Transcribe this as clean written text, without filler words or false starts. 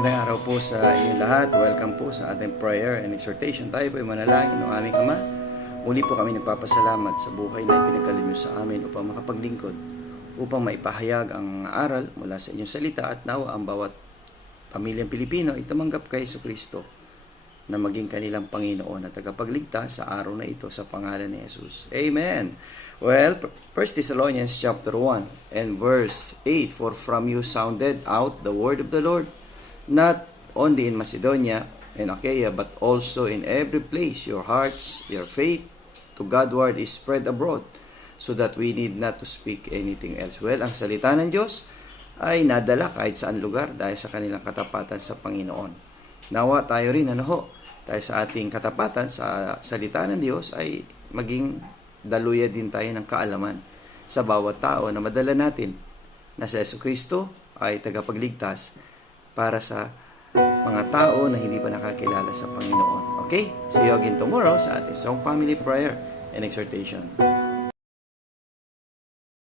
Magandang araw po sa inyong lahat. Welcome po sa ating prayer and exhortation. Tayo po ay manalangin ng aming Ama. Muli po kami nagpapasalamat sa buhay na ipinagkaloob niyo sa amin upang makapaglingkod, upang maipahayag ang aral mula sa inyong salita at nawa ang bawat pamilyang Pilipino ay tumanggap kay Jesucristo na maging kanilang Panginoon at tagapagligtas sa araw na ito sa pangalan ni Jesus. Amen. Well, 1 Thessalonians chapter 1 and verse 8, "For from you sounded out the word of the Lord, not only in Macedonia and Achaia, but also in every place your hearts, your faith to Godward is spread abroad, so that we need not to speak anything else." Well, ang salita ng Diyos ay nadala kahit saan lugar dahil sa kanilang katapatan sa Panginoon. Nawa tayo rin, tayo sa ating katapatan sa salita ng Diyos ay maging daluya din tayo ng kaalaman sa bawat tao na madala natin na si Jesucristo ay tagapagligtas para sa mga tao na hindi pa nakakilala sa Panginoon. Okay? See you again tomorrow sa ating Strong Family Prayer and Exhortation.